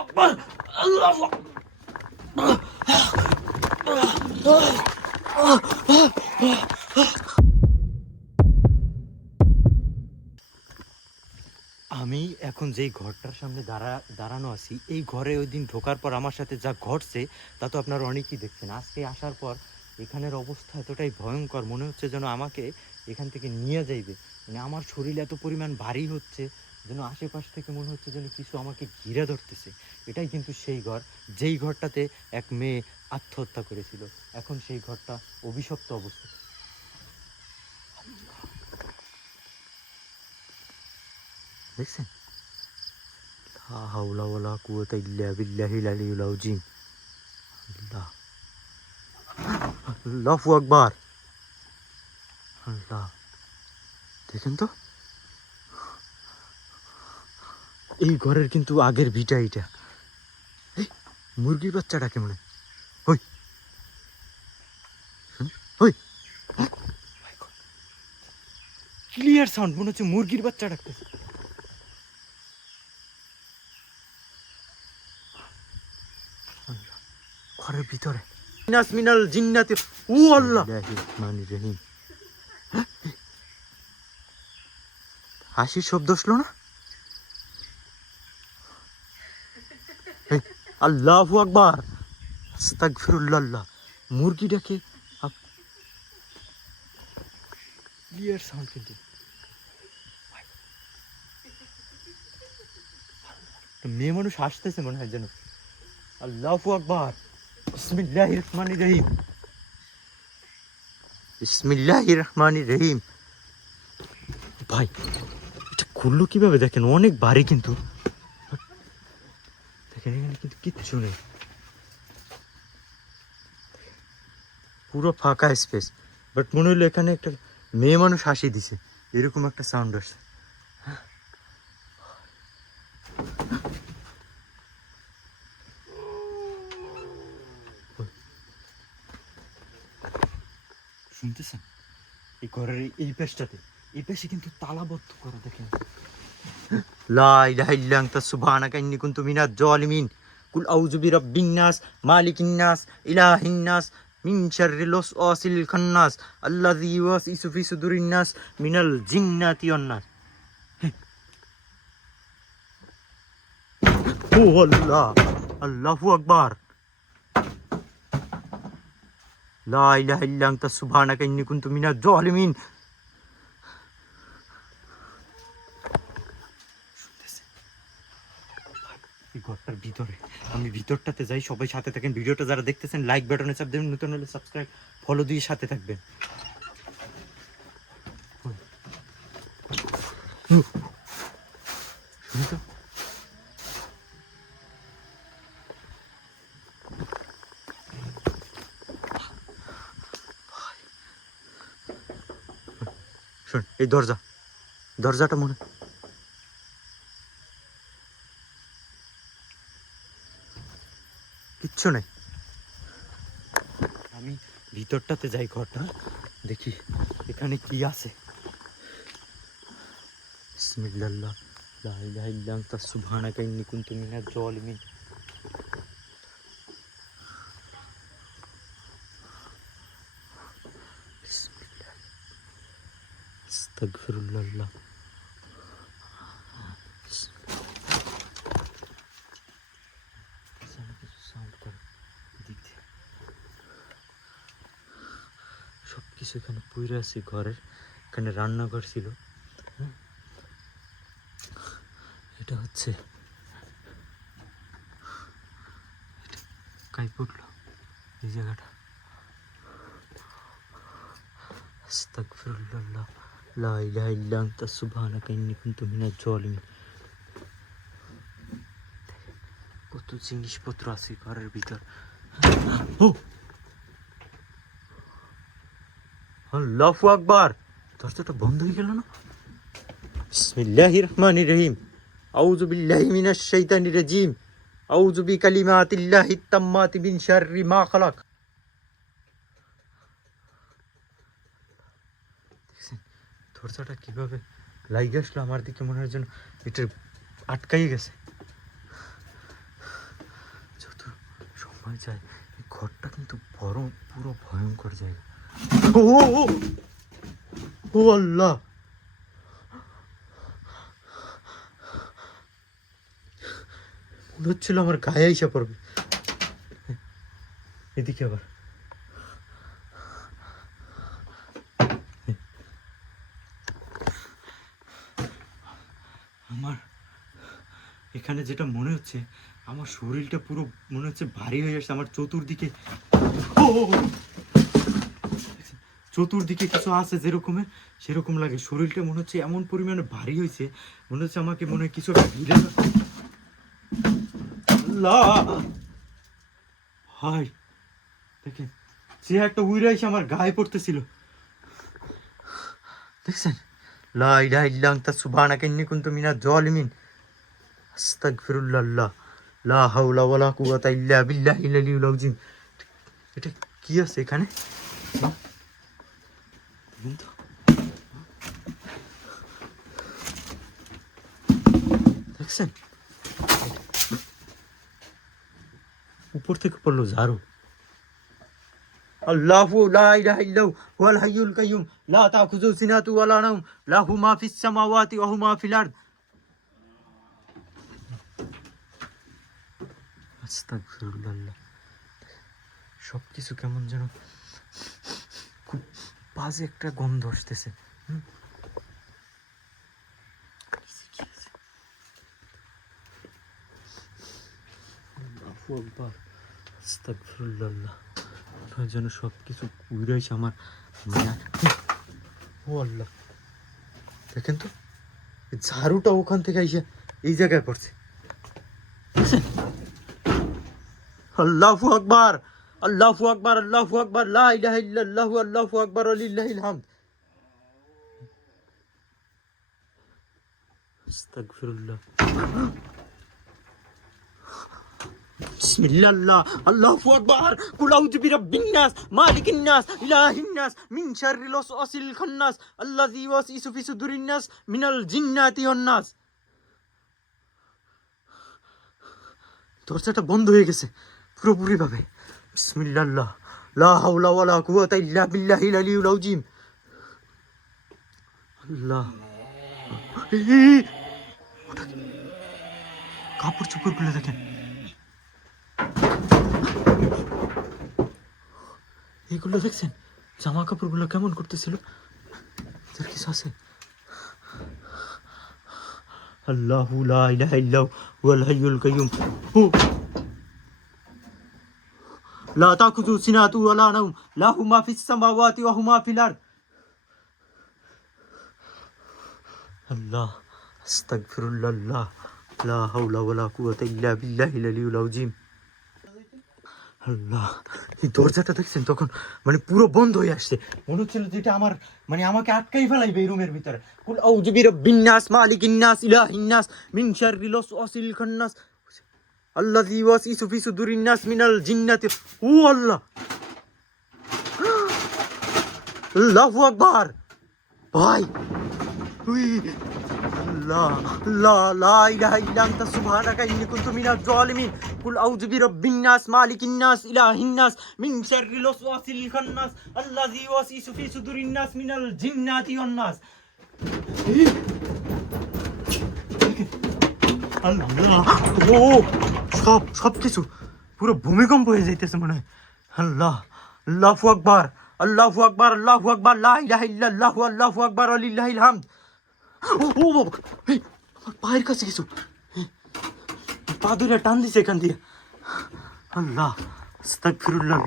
আকবার, আল্লাহু আমি এখন যেই ঘরটার সামনে দাঁড়ানো আছি, এই ঘরে ওই দিন ঢোকার পর আমার সাথে যা ঘটছে তা তো আপনারা অনেকেই দেখছেন। আজকে আসার পর এখানের অবস্থা এতটাই ভয়ঙ্কর, মনে হচ্ছে যেন আমাকে এখান থেকে নিয়ে যাইবে। মানে আমার শরীর এত পরিমাণ ভারী হচ্ছে যেন আশেপাশ থেকে মনে হচ্ছে যেন কিছু আমাকে ঘিরে ধরতেছে। এটাই কিন্তু সেই ঘর, যেই ঘরটাতে এক মেয়ে আত্মহত্যা করেছিল। এখন সেই ঘরটা অভিশপ্ত অবস্থা। দেখছেন? লা হাওলা ওয়ালা কুওয়াতা ইল্লা বিল্লাহিল আলিয়্যিল আযীম। আল্লাহ, আল্লাহু আকবার। আল্লাহ, দেখেন তো, এই ঘরের কিন্তু আগের ভিটা এইটা। এই মুরগির বাচ্চাটা কেমন? ওই ওই, ক্লিয়ার সাউন্ড, মনে হচ্ছে মুরগির বাচ্চা ডাকতেছে। ঘরের ভিতরে মিনাস মিনাল জিন্নাতি ও আল্লাহ রহমানির রহিম। হাসির শব্দ আসলো না? আল্লাহু আকবার, আস্তাগফিরুল্লাহ। মুরগিটাকে ক্লিয়ার সাউন্ড কিন্তু। মেয়ে মানুষ হাসতেছে মনে হয় যেন। আল্লাহু আকবার, বিসমিল্লাহির রহমানির রহিম, বিসমিল্লাহির রহমানির রহিম। ভাই, এটা খুললো কিভাবে? দেখেন অনেক ভারী কিন্তু। দেখেন এখানে কিন্তু কিচ্ছু নেই, পুরো ফাঁকা স্পেস। বাট মনে হলো এখানে একটা মেয়ে মানুষ হাসি দিছে, এরকম একটা সাউন্ড আসছে। শুনতেছেন? এই ঘরের এই পেশটাতে, এই পেশে কিন্তু তালাবদ্ধ করা। দেখেন, লা ইলাহা ইল্লা আনতা সুবহানাকা ইন্নী কুনতু মিনাজ জালিমিন। কুল আউযু বিরাব্বিন নাস, মালিকিন নাস, ইলাহিন নাস, মিন শাররিল ওয়াসওয়াসিল খান্নাস, আল্লাযী ইউওয়াসওয়িসু ফি সুদুরিন নাস মিনাল জিন্নাতি ওয়ান নাস। ও আল্লাহ, আল্লাহু আকবার, লা ইলাহা ইল্লা আনতা সুবহানাকা ইন্নী কুনতু মিনাজ জালিমিন। এই ঘরটার ভিতরে, আমি ভিতরটাতে যাই, সবাই সাথে থাকেন। ভিডিওটা যারা দেখতেছেন লাইক বাটনে চাপ দেবেন, নতুন হলে সাবস্ক্রাইব ফলো দিয়ে সাথে থাকবেন। শুনি তো, শোন, এই দরজাটা মনে, কিচ্ছু নেই। আমি ভিতরটাতে যাই, ঘরটা দেখি এখানে কি আছে। বিসমিল্লাহ, লা ইলাহা ইল্লা আনতা সুবহানাকা ইন্নী কুনতু মিনাজ জালিমিন। বিসমিল্লাহ, আস্তাগফিরুল্লাহ। সাউন্ড করে দিক দিয়ে সব কিছু এখানে পুইরা আছে ঘরের। এখানে রান্নাঘর ছিল। এটা হচ্ছে কাই পড়লো এই জায়গাটা। আস্তাগফিরুল্লাহ, লা ইলাহা ইল্লা আনতা সুবহানাকা ইন্নী কুনতু মিনাজ জালিমিন। কত জিনিসপত্র আছে ঘরের ভিতর। ও আল্লাহু আকবার, দরজাটা বন্ধ হয়ে গেল না? বিসমিল্লাহির রহমানির রহিম। আউযু বিল্লাহি মিনাশ শাইতানির রাজিম। আউযু বিকালিমাতিল্লাহিত তাম্মাতি মিন শাররি মা খালাক। দরজাটা কিভাবে লাইগে আসলো আমার দিকে, মনে হয় যেন এটা আটকাই গেছে। ভয় যায়। এই ঘরটা কিন্তু বড়, পুরো ভয়ঙ্কর জায়গা। ও ও, ও আল্লাহ, মনে হচ্ছিল আমার গায়ে এসে পড়বে। এদিকে আবার আমার এখানে যেটা মনে হচ্ছে, আমার শরীরটা পুরো মনে হচ্ছে ভারী হয়ে আসছে। আমার চতুর্দিকে চতুর্দিকে কিছু আছে যেরকমের, সেরকম লাগে। শরীরটা মনে হচ্ছে এমন পরিমাণে ভারী হয়েছে, মনে হচ্ছে আমাকে মনে হয় কিছু একটা ভিড়ে। হাই দেখেন, যে একটা উইরা এসে আমার গায়ে পড়তেছিল, দেখছেন? লা ইলাহা ইল্লা আনতা সুবহানাকা ইন্নী কুনতু মিনাজ জালিমিন। আস্তাগফিরুল্লাহ। লা হাওলা ওয়ালা কুওয়াতা ইল্লা বিল্লাহিল আলিয়্যিল আযীম। এটা কি আছে এখানে? দেখেন তো, দেখছেন? উপর থেকে পড়লো ঝাড়ু। আল্লাহু লা ইলাহা ইল্লাহু ওয়াল হাইয়ুল কাইয়ুম লা তাখুযু সিনাতু ওয়ালা নাওম লাহু মা ফিস সামাওয়াতি ওয়া মা ফিল আরদ। আস্তাগফিরুল্লাহ। সব কিছু কেমন যেন খুব বাজে একটা গন্ধ আসতেছে। আস্তাগফিরুল্লাহ, যেন সব কিছু উড়াইছে আমার। ও আল্লাহ, দেখেন তো, ঝাড়ুটা ওখান থেকে এসে এই জায়গায় পড়ছে। আল্লাহু আকবার, আল্লাহু আকবার, আল্লাহু আকবার, লা ইলাহা ইল্লাল্লাহু আল্লাহু আকবার ওয়া লিল্লাহিল হামদ। আস্তাগফিরুল্লাহ। বিসমিল্লাহ, আল্লাহু আকবার। কুল আউযু বিরাব্বিন নাস, মালিকিন নাস, ইলাহিন নাস, মিন শাররিল ওয়াসওয়াসিল খান্নাস, আল্লাযী ইউওয়াসওয়িসু ফি সুদুরিন নাস মিনাল জিন্নাতি ওয়ান নাস। দরজাটা বন্ধ হয়ে গেছে পুরোপুরি ভাবে। বিসমিল্লাহ, লা হাওলা ওয়ালা কুওয়াতা ইল্লা বিল্লাহিল আলিয়্যিল আযীম। আল্লাহ, কাপড় চোপড় গুলো দেখেন, এইগুলো দেখছেন? জামা কাপড় গুলো কেমন করতেছিল, তার কিছু আছে? আল্লাহু লা ইলাহা ইল্লাহু ওয়াল হাইয়ুল কাইয়ুম লা তাখুযু সিনাতু ওয়ালা নাওম লাহু মা ফিস সামাওয়াতি ওয়া মা ফিল আরদ। আল্লাহ, আস্তাগফিরুল্লাহ, লা হাওলা ওয়ালা কুওয়াতা ইল্লা বিল্লাহিল আলিয়্যিল আযীম। আল্লাহ, এই দরজাটা দেখছেন তখন মানে পুরো বন্ধ হয়ে আসছে, মনে হচ্ছিল যেটা আমার মানে আমাকে আটকাই ফেলাইবে এই রুমের ভিতরে। কুল আউযু বিরাব্বিন নাস, মালিকিন নাস, ইলাহিন নাস, মিন শাররিল ওয়াসওয়াসিল খান্নাস, আল্লাযী ইউওয়াসওয়িসু ফি সুদুরিন নাস মিনাল জিন্নাতি। ও আল্লাহ, আল্লাহু আকবার। ভাই, আল্লাহ, লা লা ইলাহা ইল্লা আনতা সুবহানাকা ইন্নী কুনতু মিনাজ জালিমিন। কুল আউযু বিরাব্বিন নাস, মালিকিন নাস, ইলাহিন নাস, মিন শাররিল ওয়াসওয়াসিল খান্নাস, আল্লাযী ইউওয়াসওয়িসু ফি সুদুরিন নাস মিনাল জিন্নাতি ওয়ান নাস। আল্লাহ, ও সব কিছু পুরো ভূমিকম্প হয়ে যাইতেছে মনে হয়। আল্লাহ, আল্লাহু আকবার, আল্লাহু আকবার, আল্লাহু আকবার, লা ইলাহা ইল্লাল্লাহু আল্লাহু আকবার ওয়া লিল্লাহিল হামদ। ও বাবা, আমার পায়ের কাছে কিছু, পা ধরে টান দিছে এখান দিয়ে। আল্লাহ, আস্তাগফিরুল্লাহ,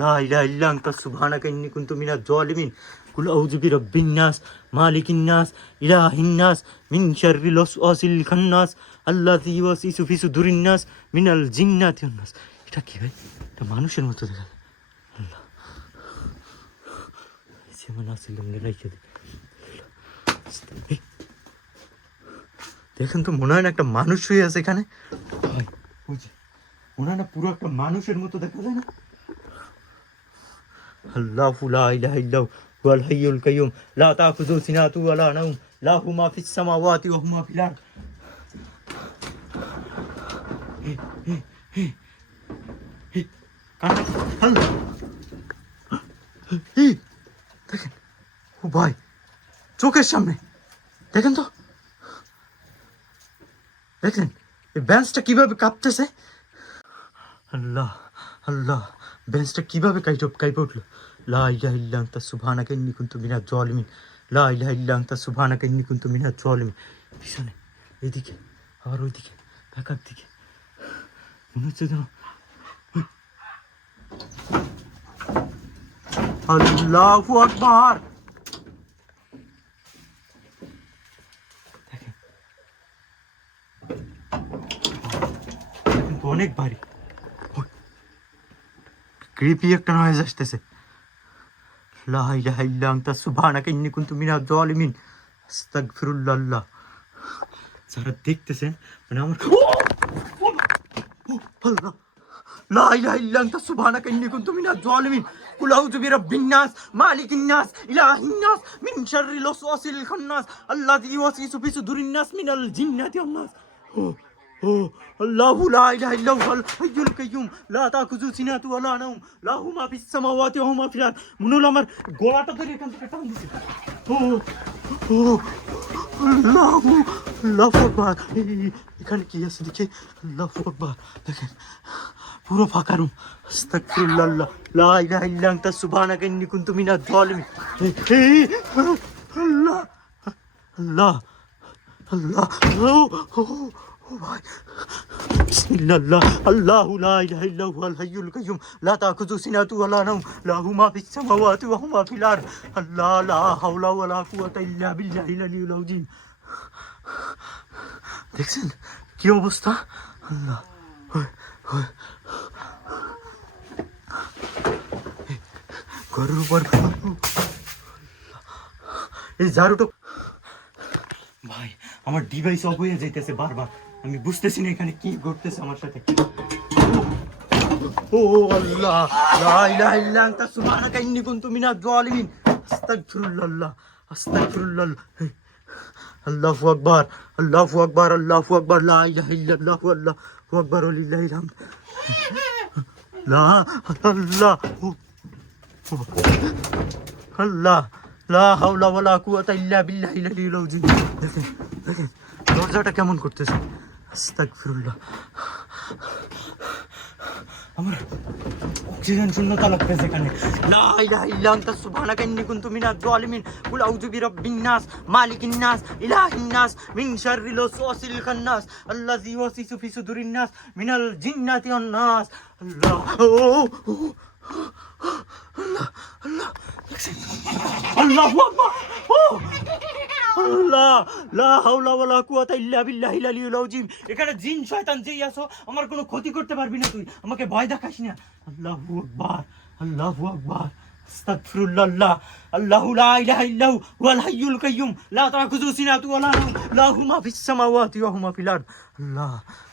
লা ইলাহা ইল্লা আনতা সুবহানাকা ইন্নী কুনতু মিনাজ জালিমিন। কুল আউযু বিরাব্বিন নাস, মালিকিন নাস, ইলাহিন নাস, মিন শাররিল ওয়াসওয়াসিল খান্নাস, আল্লাযী ইউওয়াসওয়িসু ফি সুদুরিন নাস মিনাল জিন্নাতি ওয়ান নাস। এটা কি ভাই? এটা মানুষের মতো দেখা যায়। আল্লাহ, যেমন আসিলাম রেখে দে। দেখেন তো, মনে হয় না একটা মানুষ শুয়ে আছে এখানে? মনে হয় না পুরো একটা মানুষের মতো দেখা যায় না? আল্লাহু লা ইলাহা ইল্লাহু ওয়াল হাইয়ুল কাইয়ুম লা তাখুযু সিনাতু ওয়ালা নাওম লাহু মা ফিস সামাওয়াতি ওয়া মা ফিল আরদ। এই, কান্না আল্লাহ, এই দেখেন, ও ভাই চোখের সামনে দেখেন তো, দেখেন এই বেঞ্চটা কিভাবে কাঁপতেছে। আল্লাহ আল্লাহ, বেঞ্চটা কিভাবে কাইপে উঠলো। লা ইলাহা ইল্লা আনতা সুবহানাকা ইন্নী কুনতু মিনাজ জালিমিন, লা ইলাহা ইল্লা আনতা সুবহানাকা ইন্নী কুনতু মিনাজ জালিমিন। পিছনে এইদিকে আবার ওইদিকে ব্যাকার দিকে মনে হচ্ছে যেন আল্লাহু আকবার। দেখেন তো অনেক ভারী, ক্রিপি একটা নয়েজ আসতেছে। লা ইলাহা ইল্লা আনতা সুবহানাকা ইন্নী কুনতু মিনাজ জালিমিন, আস্তাগফিরুল্লাহ। যারা দেখতেছেন মানে আমার আল্লাহ, লা ইলাহা ইল্লা আনতা সুবহানাকা ইন্নী কুনতু মিনাজ জালিমিন, কুল আউযু বিরাব্বিন নাস মালিকিন নাস ইলাহিন নাস মিন শাররিল ওয়াসওয়াসিল খান্নাস আল্লাযী ইউওয়াসওয়িসু ফি সুদুরিন নাস মিনাল জিন্নাতি ওয়ান নাস। আল্লাহু লা ইলাহা ইল্লা হুয়াল হাইয়ুল কাইয়্যুম লা তাখুযু সিনাতু ওয়া লা নাওম লাহু মা ফিস সামাওয়াতি ওয়া মা ফিল আরদ। মনে হলো আমার গলাটা ধরে এখান থেকে টান দিছে। আল্লাহু আল্লাহু আকবার। এখানে কি আছে দেখি, আল্লাহু আকবার। দেখেন পুরো ফাঁকা রুম। আস্তাগফিরুল্লাহ, লা ইলাহা ইল্লা আনতা সুবহানাকা ইন্নী কুনতু মিনাজ জালিমিন। আল্লাহ আল্লাহ আল্লাহ, ও ভাই বিসমিল্লাহ। আল্লাহু লা ইলাহা ইল্লা হুয়াল হাইয়ুল কাইয়্যুম লা তাখুযু সিনাতু ওয়া লা নাওম লাহু মা ফিস সামাওয়াতি ওয়া মা ফিল আরদ। আল্লাহ লা হাওলা ওয়া লা কুওয়াতা ইল্লা বিল্লাহিল আলিয়্যিল আযীম। দেখছেন কি অবস্থা। আল্লাহ ঘরের উপর এই ঝাড়ুটা ভাই আমার ডিভাইস অফ হয়ে যাইতেছে বারবার, আমি বুঝতেছি না এখানে কি ঘটতেছে আমার সাথে। ও আল্লাহ, লা ইলাহা ইল্লা আনতা সুবহানাকা ইন্নী কুনতু মিনাজ জালিমিন, আস্তাগফিরুল্লাহ আস্তাগফিরুল্লাহ। আল্লাহু আকবার আল্লাহু আকবার আল্লাহু আকবার, লা ইলাহা ইল্লাল্লাহু আল্লাহু আকবার ওয়া লিল্লাহিল হামদ। লা আল্লাহ আল্লাহ, লা হাওলা ওয়া লা কুওয়াতা ইল্লা বিল্লাহিল আলিয়্যিল আযীম। দেখেন দেখেন দরজাটা কেমন করতেছে। আস্তাগফিরুল্লাহ, আমার অক্সিজেন শূন্যতা লাগতেছে এখানে। লা ইলাহা ইল্লা আনতা সুবহানাকা ইন্নী কুনতু মিনাজ জালিমিন, কুল আউযু বিরাব্বিন নাস মালিকিন নাস ইলাহিন নাস মিন শাররিল ওয়াসওয়াসিল খান্নাস আল্লাযী ইউওয়াসওয়িসু ফি সুদুরিন নাস মিনাল জিন্নাতি ওয়ান নাস। আল্লাহ আল্লাহ আল্লাহ, আল্লাহু আকবার। আল্লাহ লা হাওলা ওয়া লা কুওয়াতা ইল্লা বিল্লাহিল আলিয়্যিল আযীম। এখানে জিন শয়তান যেই আছো আমার কোনো ক্ষতি করতে পারবি না, তুই আমাকে ভয় দেখাস না। আল্লাহু আকবার আল্লাহু আকবার, আস্তাগফিরুল্লাহ। আল্লাহু লা ইলাহা ইল্লা হুয়াল হাইয়ুল কাইয়্যুম লা তাখুযু সিনাতু ওয়া লা নাওম লাহু মা ফিস সামাওয়াতি ওয়া মা ফিল আরদ। আল্লাহ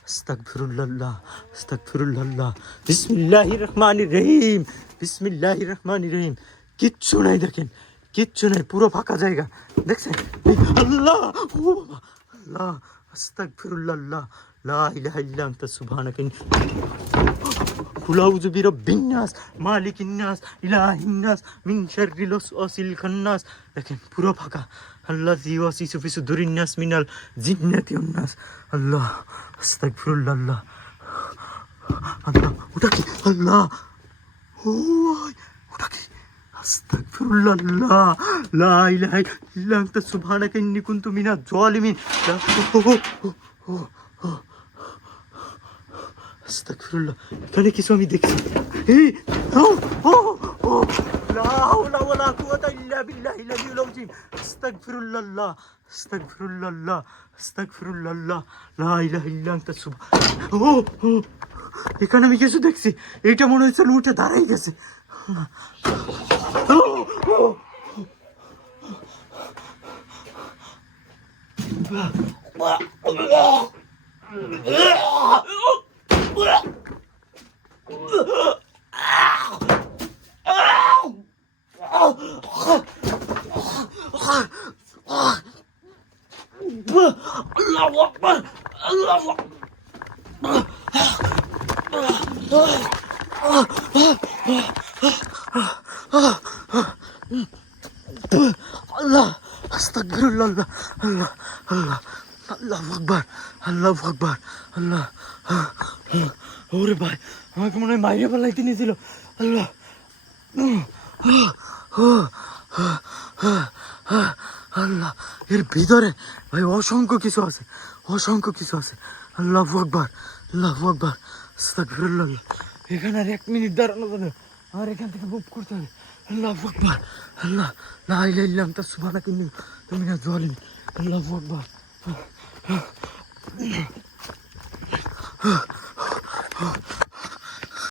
আস্তাগফিরুল্লাহ আস্তাগফিরুল্লাহ। বিসমিল্লাহির রহমানির রহিম বিসমিল্লাহির রহমানির রহিম। কিচ্ছু নাই, দেখেন কিচ্ছু নাই, পুরো ফাঁকা জায়গা দেখছেন। আল্লাহ ও বাবা, আল্লাহ আস্তাগফিরুল্লাহ, লা ইলাহা ইল্লা আনতা সুবহানাকা কুল আউযু বিরাব্বিন নাস মালিকিন নাস ইলাহিন নাস মিন শাররিল ওয়াসওয়াসিল খান্নাস। দেখেন পুরো ফাঁকা। আল্লাযী ইউওয়াসওয়িসু ফি সুদুরিন নাস মিনাল জিন্নাতি ওয়ান নাস। আল্লাহ আস্তাগফিরুল্লাহ। আল্লাহ ওটা কি? আল্লাহ ও ওটা কি? আস্তাগফিরুল্লাহ, লা ইলাহা ইল্লা আনতা সুবহানাকা ইন্নী কুনতু মিনাজ জালিমিন। আস্তাগফিরুল্লাহ, এখানে কিছু আমি দেখছি। লা হাওলা ওয়া লা কুওয়াতা ইল্লা বিল্লাহিল আলিয়্যিল আযীম। আস্তাগফিরুল্লাহ আস্তাগফিরুল্লাহ আস্তাগফিরুল্লাহ, লা ইলাহা ইল্লা আনতা এখানে আমি কিছু দেখছি, এটা মনে হচ্ছে উঠে দাঁড়াই গেছে। আল্লাহু আকবার আল্লাহু আকবার। আল্লাহ, আস্তাগফিরুল্লাহ, আল্লাহ, আল্লাহ, আল্লাহ, আল্লাহু আকবার, আল্লাহু আকবার, আল্লাহ। ওরে ভাই, আমাকে মনে হয় মাইরে ফেলাইতে নিয়েছিল। আল্লাহ, আল্লাহ, এর ভিতরে ভাই অসংখ্য কিছু আছে, অসংখ্য কিছু আছে। আল্লাহু আকবার, আল্লাহু আকবার, আস্তাগফিরুল্লাহ। এখানে আর 1 মিনিট দাঁড়ানো যাবে না, আর এখান থেকে মুভ করতে হবে। আল্লাহু আকবার, আল্লাহ, লা ইলাহা ইল্লা আনতা সুবহানাকা ইন্নী কুনতু মিনাজ জালিমিন। আল্লাহু আকবার।